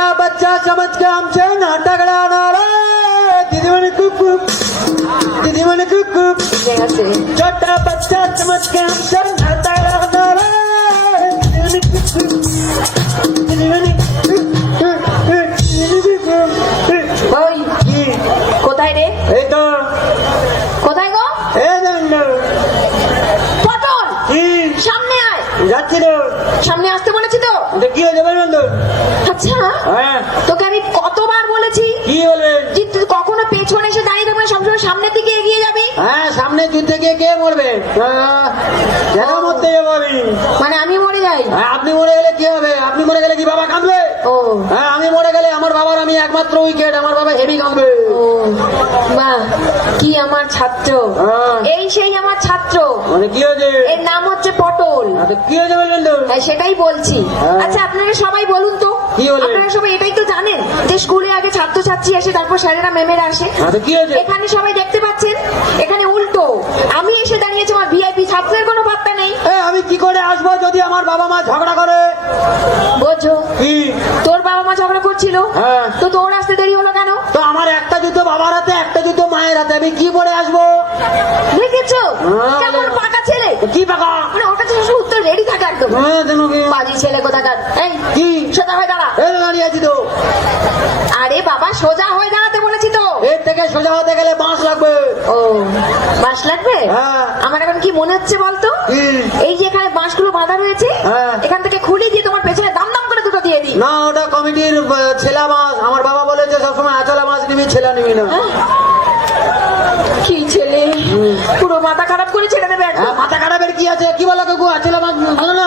छोटा बच्चा समझ के हमसे नाटक डालना रे दीदीमणि कुकू दीदीमणि कुकू छोटा बच्चा समझ के हमसे नाटक डालना रे दीदीमणि कुकू दीदीमणि ওই কোথায় রে? এই তো কোথায় গো? এই দেখো পটল কি সামনে আয়। যাচ্ছি তো সামনে আসতে বলেছি তো। এটা কি হয়ে যাবে বন্ধু আচ্ছা হ্যাঁ তোকে আমি কতবার বলেছি কি বলবে যে তুই কখনো পেছনে এসে দাঁড়িয়ে থাকবে না, সবসময় সামনের দিকে এগিয়ে যাবি। হ্যাঁ সামনে যুদ্ধে গিয়ে কে মরবে কেন মরতে যাবো আমি মানে আমি মরে যাই? হ্যাঁ আপনি মরে গেলে কি হবে আপনি মরে গেলে কি বাবা কাঁদবে ও হ্যাঁ আমি মরে গেলে আমার বাবার আমি একমাত্র উইকেট আমার বাবা হেভি কাঁদবে ও বাহ কি আমার ছাত্র, হ্যাঁ। এই সেই আমার ছাত্র, মানে কি হয়েছে এর নাম হচ্ছে পটল। কি হয়েছে বলবেন তো হ্যাঁ সেটাই বলছি। হ্যাঁ। আচ্ছা আপনারা সবাই বলুন তো, কি বলবেন? আপনারা সবাই এটাই তো জানেন যে স্কুলে আগে ছাত্রছাত্রী আসে তারপর স্যারেরা ম্যামেরা আসে। কি হয়েছে এখানে সবাই দেখতে পাচ্ছেন এখানে উল্টো, আমি এসে দাঁড়িয়েছি, আমার ভিআইপি ছাত্রের কোনো পাত্তা নেই। আমি কি করে আসবো যদি আমার বাবা মা ঝগড়া করে বোঝো কি তোর বাবা মা ঝগড়া করছিল হ্যাঁ। তো তোর আসতে দেরি হলো কেন? তো আমার একটা জুতো বাবার হাতে একটা জুতো মায়ের হাতে আমি কি পরে আসবো দেখেছো হ্যাঁ। কেমন পাকা ছেলে, কি পাকা মানে ওর কাছে সব উত্তর রেডি থাকে একদম। হ্যাঁ জানো কি বাজি ছেলে কোথাকার। এই কি সোজা হয়ে দাঁড়া। এই দাঁড়িয়ে আছি তো আরে বাবা সোজা হয়ে দাঁড়াতে বলেছি তো। এর থেকে সোজা হতে গেলে বাঁশ লাগবে ও বাঁশ লাগবে? হ্যাঁ। আমার এখন কি মনে হচ্ছে বলতো, কি? এই যে এখানে বাঁশগুলো বাঁধা রয়েছে হ্যাঁ। এখান থেকে খুলে দিয়ে তোমার পেছনে দাম দাম করে দুটো দিয়ে দিই। না ওটা কমিটির ছেলা মাছ আমার বাবা বলেছে সবসময় আচলা মাছ নিবি ছেলা নিবি না কি ছেলে পুরো মাথা খারাপ করে ছেড়ে দেবে একদম। হ্যাঁ, মাথা খারাপের কি আছে কি বলো কাকু আচলা মাছ ভালো না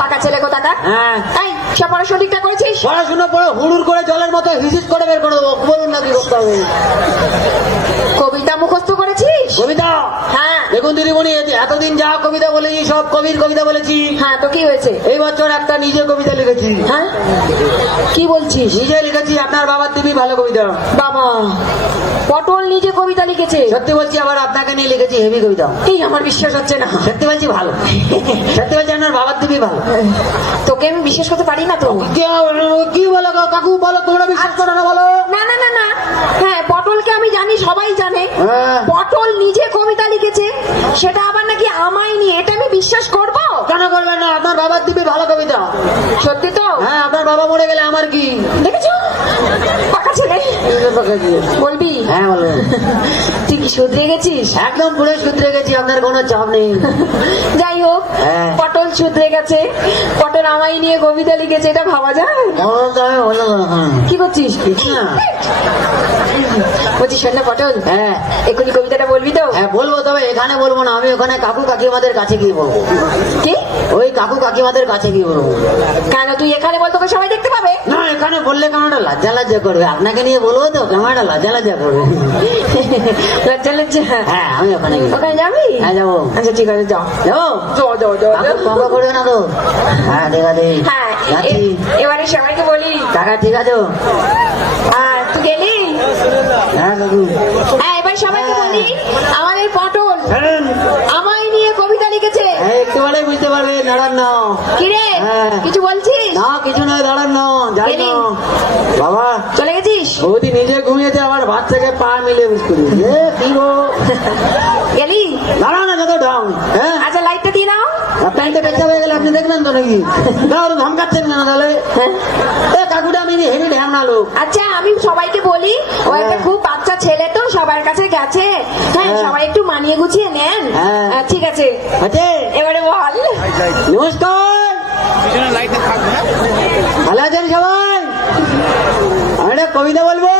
পাকা ছেলে কোথাকার। হ্যাঁ এই সব পড়াশোনা ঠিকঠাক করেছিস? পড়াশোনা পড়ে হুড়ুর করে জলের মতো হিসিস করে বের করে দেবো বলুন না কি করতে হবে কবিতা মুখস্থ করেছিস? কবিতা হ্যাঁ দেখুন দিদিমণি এতদিন যা কবিতা বলেছি সব কবির কবিতা বলেছি হ্যাঁ তো কি হয়েছে? এই বছর একটা নিজে কবিতা লিখেছি হ্যাঁ কি বলছিস? নিজে লিখেছি আপনার বাবার দিবি ভালো কবিতা বাবা পটল নিজে কবিতা লিখেছে? সত্যি বলছি আবার আপনাকে নিয়ে লিখেছি হেভি কবিতা এই আমার বিশ্বাস হচ্ছে না। সত্যি বলছি ভালো সত্যি বলছি আপনার বাবার দিবি ভালো তোকে আমি বিশ্বাস করতে পারি না তো। কি বলো গো কাকু বলো তোমরা বিশ্বাস করো না বলো না না না না হ্যাঁ পটলকে আমি জানি, সবাই জানে হ্যাঁ। পটল নিজে কবিতা লিখেছে, সেটা আবার নাকি আমায় নিয়ে, এটা আমি বিশ্বাস করব? কেন করবেন না আপনার বাবার দিবি ভালো কবিতা সত্যি তো? হ্যাঁ আপনার বাবা মরে গেলে আমার কি দেখেছো পাকা ছেলে বলবি? হ্যাঁ বলো তুই কি শুধরে গেছিস? একদম পুরো শুধরে গেছি আপনার কোনো চাপ নেই যাই হোক হ্যাঁ। পটল শুধরে গেছে, পটল আমায় নিয়ে কবিতা লিখেছে, এটা ভাবা যায়? কি করছিস? বলছিস শোন না পটল, হ্যাঁ এক্ষুনি কবিতাটা বলবি তো? হ্যাঁ বলবো তবে এখানে বলবো না আমি ওখানে কাকু কাকিমাদের কাছে গিয়ে বলবো কি? ওই কাকু কাকিমাদের কাছে গিয়ে বলবো কেন তুই এখানে বল, তোকে সবাই দেখতে পাবে। না এখানে বললে কেমন একটা লজ্জা লজ্জা করবে আপনাকে নিয়ে বলবো তো কেমন একটা লজ্জা লজ্জা করবে লজ্জা লজ্জা। হ্যাঁ আমি ওখানে গিয়ে ওখানে যাবি? হ্যাঁ যাবো আচ্ছা ঠিক আছে যাও যাবো যাও যাও যাও যাও। কাকু পঙ্কা করবে না তো হ্যাঁ ঠিক আছে হ্যাঁ যাচ্ছি এবারে সবাইকে বলি। কাকা ঠিক আছে তুই গেলি? হ্যাঁ কাকু হ্যাঁ এবার সবাইকে বলি আমাদের পটল হ্যাঁ আমায় নিয়ে কবিতা লিখেছে। একটু বলে বুঝতে পারবে দাঁড়ান না কিরে হ্যাঁ। কিছু বলছিস? না কিছু নয় দাঁড়ান না যাই গেলি? না বাবা চলে গেছিস? বৌদি নিজে ঘুমিয়েছে আমার ভাত থেকে পা মিলে বুঝতে কি গো গেলি? দাঁড়া না যত ঢং হ্যাঁ আচ্ছা লাইটটা দিয়ে নাও। প্যান্টে পেঁচা হয়ে গেলে আপনি দেখবেন তো নাকি দাও ধমকাচ্ছেন কেন তাহলে এ কাকুটা আমি হেভি ঢ্যাম না লোক আচ্ছা আমি সবাইকে বলি ও একটা হ্যাঁ। খুব বাচ্চা ছেলে তো সবার কাছে গেছে, হ্যাঁ হ্যাঁ। সবাই একটু মানিয়ে গুছিয়ে নেন। হ্যাঁ। ঠিক আছে আছে এবারে বল। নমস্কার ভালো আছেন সবাই আমি একটা কবিতা বলবো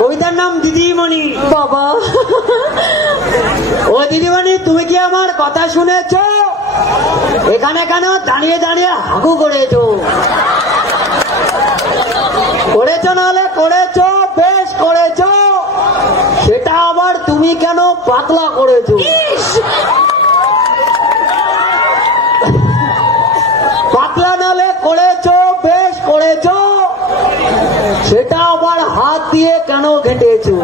কবিতার নাম দিদিমণি বাবা ও দিদিমণি তুমি কি আমার কথা শুনেছো এখানে কেন দাঁড়িয়ে দাঁড়িয়ে হাগু করেছো করেছো নাহলে করেছো বেশ করেছো সেটা আবার তুমি কেন পাতলা করেছো পাতলা নালে করেছো বেশ করেছো সেটা আবার হাত দিয়ে কেন ঘেঁটেছো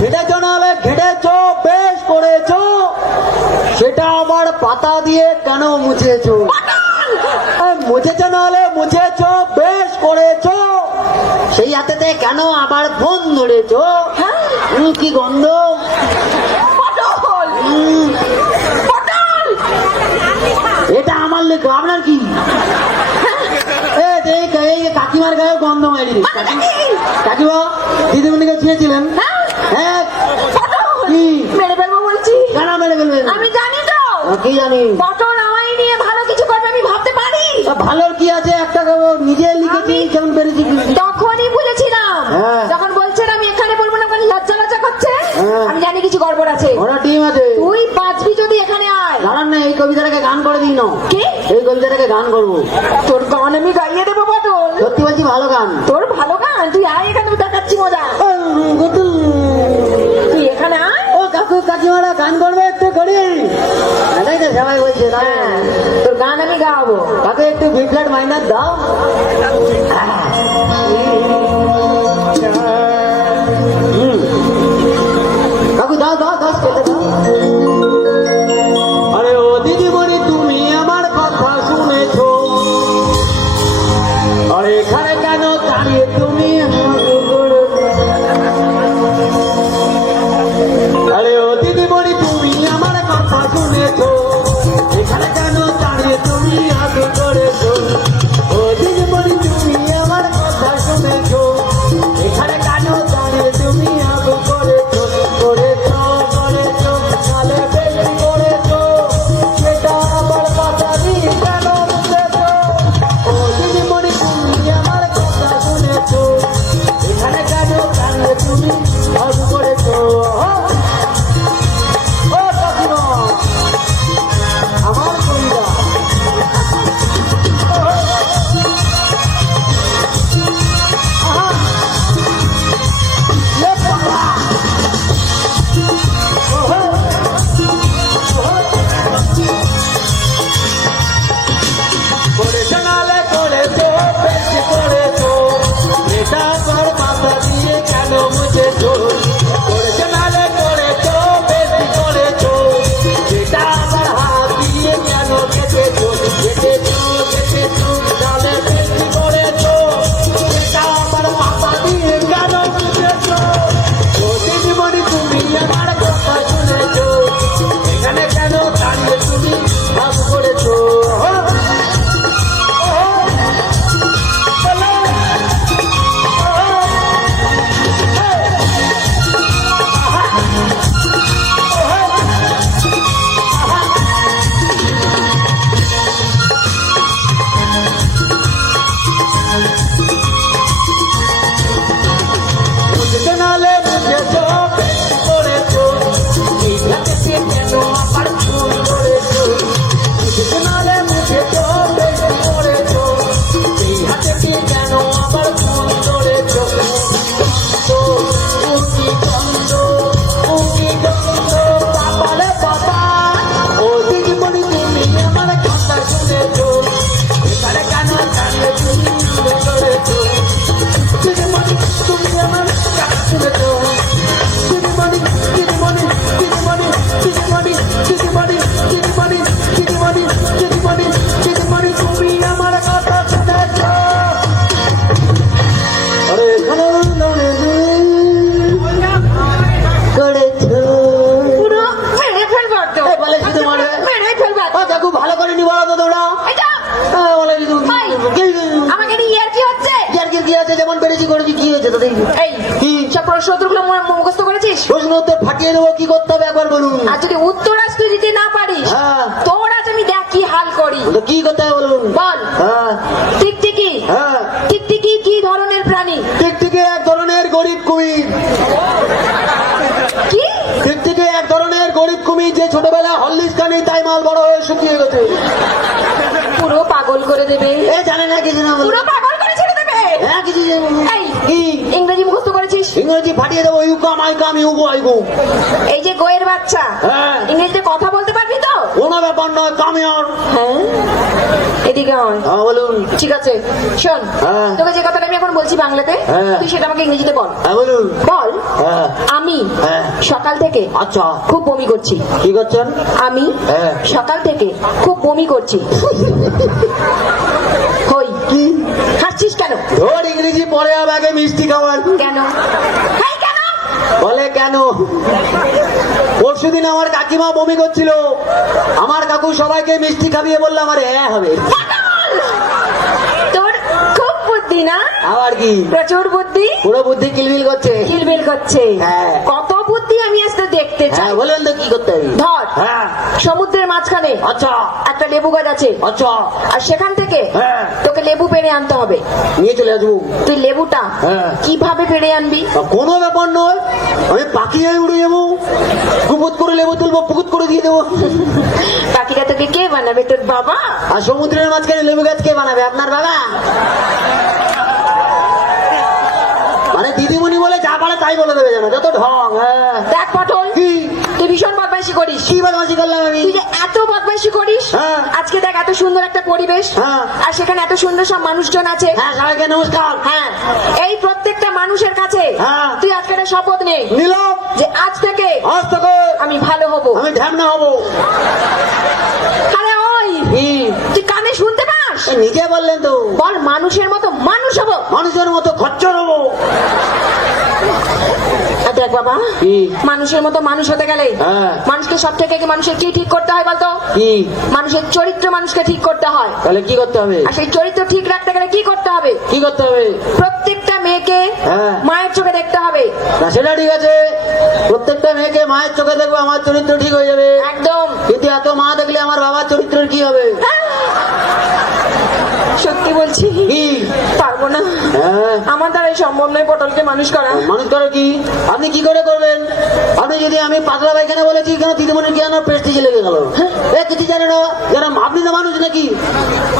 ঘেটেছো নাহলে ঘেটেছো বেশ করেছো সেটা আবার পাতা দিয়ে কেন মুছেছো মুছেছ নাহলে মুছেছ, বেশ করেছ। সেই হাতেতে কেন আবার ফোন ধরেছ? হ্যাঁ? কি গন্ধ! পটল পটল এটা আমার লেখা, আপনার কি? এই কাকিমার গায়ে গন্ধ মারি। কাকিমা দিদিমণিকে ছিঁড়েছিলেন? হ্যাঁ। কি মেরে ফেলবো বলছি? কেন মেরে ফেলবেন? আমি জানি তো কি জানি? পটল আমায় নিয়ে ভালো কিছু করবে আমি ভাবতে পারি। ভালোর কি আছে, একটা নিজে লিখেছি কেমন পেরেছি। তখনই বলেছিলাম, হ্যাঁ। যখন বলছেন আমি এখানে বলবো না, ওখানে লজ্জা লজ্জা করছে। হ্যাঁ। আমি জানি কিছু গড়বড় আছে। ওরা টিম আছে। তুই বাঁচবি যদি এখানে আয়। দাঁড়ান না, এই কবিতাটাকে গান করে দিন না। কি? এই কবিতাটাকে গান করবো। তোর গান আমি গাইয়ে দেবো পটল। সত্যি বলছি, ভালো গান। তোর ভালো গান, তুই আয় এখানে, আমি দেখাচ্ছি মজা। তুই এখানে আয়। ও কাকু কাকিমারা গান করবে একটু করি। এটাই তো সবাই বলছে। হ্যাঁ, তোর গান আমি গাওয়াবো। কাকু একটু বি ফ্ল্যাট মাইনার দাও। কাকু দাও দাও, 10 কেটে দাও। আরে ও দিদিমণি, তুমি আমার কথা শুনেছো? আরে এখানে কেন দাঁড়িয়ে তুমি আমাকে বলেছো? আরে ও দিদিমণি, তুমি আমার কথা শুনেছো? এখানে কেন দাঁড়িয়ে তুমি আগে করেছো? ও দিদিমণি, তুমি আমার কথা শুনেছো? এখানে কেন দাঁড়িয়ে তুমি আগে করেছো? করেছো করেছো, তাহলে বেশি করেছো, সেটা আমার কথা দিয়ে কেন বুঝেছো? ও দিদিমণি, তুমি আমার কথা শুনেছো? এখানে কেন দাঁড়িয়ে তুমি আগে করেছো? ও কাকিমা, আমার কইরা করেছো নালে করেছো, বেশি করেছো, এটা আমার মাথা দিয়ে কেন মুছেছো? করেছো নালে করেছো, বেশি করেছো, এটা আমার হাত দিয়ে কেন কেটেছো? কেটেছো কেটেছো, নালে বেশি করেছো, এটা আমার মাথা দিয়ে কেন মুছেছো? ও দিদিমণি, তুমি আমার কথা শুনেছো? এখানে কেন দাঁড়িয়ে তুমি ভাব করেছো? বুঝতে নালে বুঝেছো, বেশি করেছো, এই হাতেতে কেন আবার ফোন করেছো? বুঝতে নালে বুঝেছো, বেশি করেছো, এই হাতেতে কেন আবার ফোন করেছো? তো উকি গন্ধ, উকি গন্ধ, বাবারে বাবা। ও দিদিমণি, তুমি আমার কথা শুনেছো? এখানে কেন দাঁড়িয়ে তুমি মনে করেছো? দিদিমণি, তুমি আমার কথা শুনেছো? দিদিমণি দিদিমণি দিদিমণি দিদিমণি দিদিমণি দিদিমণি দিদিমণি দিদিমণি দিদিমণি, তুমি আমার কথা শুনেছো? আরে এখানে করেছো। পুরো মেরে ফেলবো তো। এই বলে শুধু মারে। মেরে ফেলবো। ও কাকু, ভালো করে নি বলো তো তোমরা। এটা বলে শুধু ভাই, আমাকে নিয়ে আর কি হচ্ছে? কি আছে, যেমন পেরেছি করেছি, কি হয়েছে তাদের? এই কি সব প্রশ্ন উত্তরগুলো মুখস্থ করেছিস? প্রশ্ন উত্তর ফাটিয়ে দেবো, কি করতে হবে একবার বলুন। আর যদি উত্তর আজ তুই দিতে না পারিস, হ্যাঁ। তোর আজ আমি দেখ কি হাল করি। তো কি করতে হবে বলুন। বল। হ্যাঁ টিকটিকি। হ্যাঁ, টিকটিকি কি ধরনের প্রাণী? টিকটিকি এক ধরনের গরিব কুমির। কি? টিকটিকি এক ধরনের গরিব কুমির, যে ছোটবেলা হরলিক্স খানি, তাই মাল বড় হয়ে শুকিয়ে গেছে। পুরো পাগল করে দেবে। এ জানে না কিছু না বলুন। পুরো পাগল করে ছেড়ে দেবে। হ্যাঁ, কিছু জানে না। এই কি ইংরেজি মুখস্থ করেছিস? ইংরেজি ফাটিয়ে দেবো, you come I come, you go I go. এই যে গোয়ের বাচ্চা, হ্যাঁ। ইংরেজিতে কথা বলতে পারবি তো? কোনো ব্যাপার নয়, কাম হিয়ার। হ্যাঁ, এদিকে হয়। হ্যাঁ বলুন। ঠিক আছে, শোন, হ্যাঁ। তোকে যে কথাটা আমি এখন বলছি বাংলাতে, হ্যাঁ। তুই সেটা আমাকে ইংরেজিতে বল। হ্যাঁ বলুন। বল, হ্যাঁ আমি হ্যাঁ। সকাল থেকে আচ্ছা, খুব বমি করছি। কি করছেন? আমি হ্যাঁ। সকাল থেকে খুব বমি করছি। মিষ্টি খাওয়ান। কেন? এই কেন? বলে কেন? পরশুদিন আমার কাকিমা বমি করছিল, আমার কাকু সবাইকে মিষ্টি খাবিয়ে বললো আমার হবে। তোর খুব বুদ্ধি না? আবার কি? প্রচুর বুদ্ধি। পুরো বুদ্ধি কিলবিল করছে। কিলবিল করছে। হ্যাঁ। কত বুদ্ধি আমি আজ তো দেখতে চাই। হ্যাঁ বলেন তো কি করতে হবে? ধর, হ্যাঁ সমুদ্রের মাঝখানে আচ্ছা একটা লেবু গাছ আছে, আচ্ছা আর সেখান থেকে হ্যাঁ তোকে লেবু পেড়ে আনতে হবে। নিয়ে চলে আসবো। তুই লেবুটা হ্যাঁ। কিভাবে পেড়ে আনবি? কোনো ব্যাপার নয়, আমি পাখি হয়ে উড়ে যাবো, কুপুত করে লেবু তুলবো, পুকুত করে দিয়ে দেবো। পাখিটা তোকে কে বানাবে? তোর বাবা? আর সমুদ্রের মাঝখানে লেবু গাছ কে বানাবে? আপনার বাবা। মানে দিদিমণি বলে যা পারে তাই বলে দেবে, জানো যত ঢং। হ্যাঁ দেখ পটল, কি তুই ভীষণ বদমাইশি করিস। কি বদমাশি করলাম আমি? তুই যে এত বদমাইশি করিস, হ্যাঁ। আজকে দেখ এত সুন্দর একটা পরিবেশ, হ্যাঁ। আর সেখানে এত সুন্দর সব মানুষজন আছে। হ্যাঁ সবাইকে নমস্কার। হ্যাঁ, এই প্রত্যেকটা মানুষের কাছে হ্যাঁ। তুই আজকে একটা শপথ নে নিলাম, যে আজ থেকে আজ থেকে আমি ভালো হব। আমি ঢ্যামনা হবো। আরে ওই, কি? তুই কানে শুনতে পাস? এ নিজে বললেন তো, বল মানুষের মতো মানুষ হব। মানুষের মতো খচ্চর হবো। আর দেখ বাবা, কি? মানুষের মতো মানুষ হতে গেলে হ্যাঁ। মানুষকে সব থেকে আগে মানুষের কি ঠিক করতে হয় বলতো? কি? মানুষের চরিত্র মানুষকে ঠিক করতে হয়। তাহলে কি করতে হবে? আর সেই চরিত্র ঠিক রাখতে গেলে কি করতে হবে? কি করতে হবে? প্রত্যেকটা মেয়েকে হ্যাঁ। মায়ের চোখে দেখতে হবে। না সেটা ঠিক আছে, প্রত্যেকটা মেয়েকে মায়ের চোখে দেখবো, আমার চরিত্র ঠিক হয়ে যাবে। একদম। কিন্তু এত মা দেখলে আমার বাবার চরিত্রের কি হবে? সত্যি বলছি, কি? পারবো না। হ্যাঁ আমার দ্বারাই সম্ভব নয় পটলকে মানুষ করা। মানুষ করে কি? আপনি কি করে করবেন? আপনি যদি আমি পাতলা পায়খানা বলেছি কেন দিদিমণির কেন প্রেস্টিজে লেগে গেল? কিছু জানে না, যেন আপনি তো মানুষ নাকি?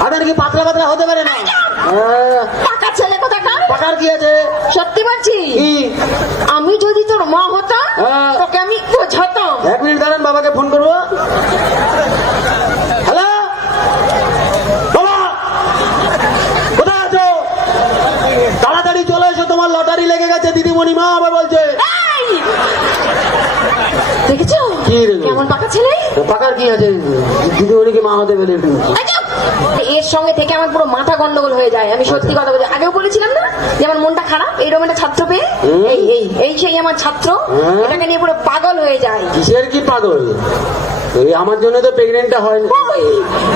আপনার কি পাতলা পাতলা হতে পারে না? টাকা ছেলে কোথাকার? পাকার কি আছে? সত্যি বলছি, কি? আমি যদি তোর মা হতাম হ্যাঁ। তোকে আমি বোঝাতাম। 1 মিনিট দাঁড়ান, বাবাকে ফোন করবো। হ্যালো বাবা, কোথায় আছো? তাড়াতাড়ি চলে এসো, তোমার লটারি লেগে গেছে। দিদিমণি মা আবার বলছে। এই! দেখেছো কি রে? কেমন পাকা ছেলে? পাকার কি আছে? দিদিমণিকে মা হতে পেরে এই চুপ! এর সঙ্গে থেকে আমার পুরো মাথা গন্ডগোল হয়ে যায়। আমি সত্যি কথা বলছি, আগেও বলেছিলাম না যে আমার মনটা খারাপ এইরকম একটা ছাত্র পেয়ে। এই এই এই সেই আমার ছাত্র, এটাকে নিয়ে পুরো পাগল হয়ে যায়। কিসের কি পাগল? এই আমার জন্য তো প্রেগনেন্টটা হয়নি,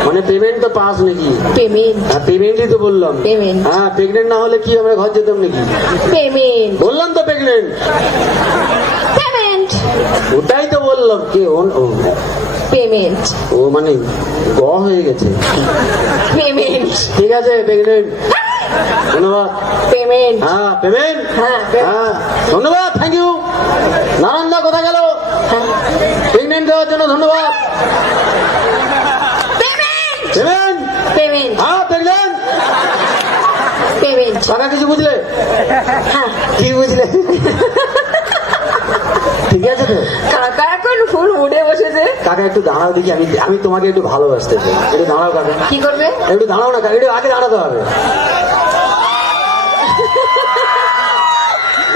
মানে পেমেন্ট তো পাস নাকি? পেমেন্ট হ্যাঁ পেমেন্টই তো বললাম। Payment। হ্যাঁ প্রেগনেন্ট না হলে কি আমরা ঘর যেতাম নাকি? পেমেন্ট বললাম তো প্রেগনেন্ট, পেমেন্ট ওটাই তো বললাম। কে পেমেন্ট ও মানে গ হয়ে গেছে। পেমেন্ট ঠিক আছে প্রেগনেন্ট, ধন্যবাদ। পেমেন্ট হ্যাঁ পেমেন্ট, হ্যাঁ হ্যাঁ ধন্যবাদ, থ্যাংক ইউ। নারায়ণদা কোথায় গেল? প্রেগনেন্ট দেওয়ার জন্য ধন্যবাদ। পেমেন্ট পেমেন্ট, পেমেন্ট হ্যাঁ প্রেগনেন্ট। পেমেন্ট কাকা কিছু বুঝলে? হ্যাঁ। কি বুঝলে? ঠিক আছে তো? কাকা এখন ফুল উঠে বসেছে। কাকা একটু দাঁড়াও দেখি, আমি তোমাকে একটু ভালোবাসতে চাই। একটু দাঁড়াও কাকা, কি করবে? একটু দাঁড়াও না কাকা, একটু আগে দাঁড়াতে হবে।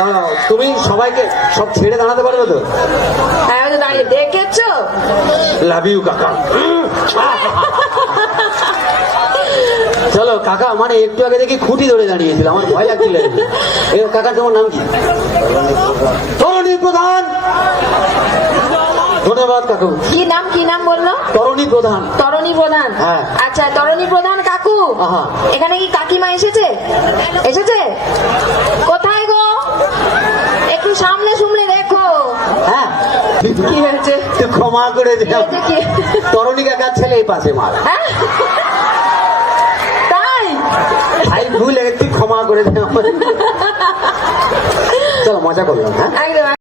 দাঁড়াও, তুমি সবাইকে সব ছেড়ে দাঁড়াতে পারবে তো? হ্যাঁ ওই যে দাঁড়িয়ে দেখেছো? লাভ ইউ কাকা। চলো কাকা, মানে একটু আগে দেখি খুঁটি ধরে দাঁড়িয়েছিল, আমার ভয় লাগছিল। কাকা তোমার নাম কি? তরুণী প্রধান। ধন্যবাদ কাকু। কি নাম কি নাম বললো? তরুণী প্রধান। তরণী প্রধান। হ্যাঁ। আচ্ছা তরণী প্রধান কাকু, আহা। এখানে কি কাকিমা এসেছে? এসেছে? কোথায় গো? একটু সামনে সুমলে দেখো। হ্যাঁ কি হয়েছে? তুই ক্ষমা করে কি দিলাম, হয়েছে কি? তরুণী কাকার ছেলে এই পাশে মার। হ্যাঁ? তাই? ভাই ভুল তুই ক্ষমা করে দিলাম। চলো মজা করলাম। হ্যাঁ একদম।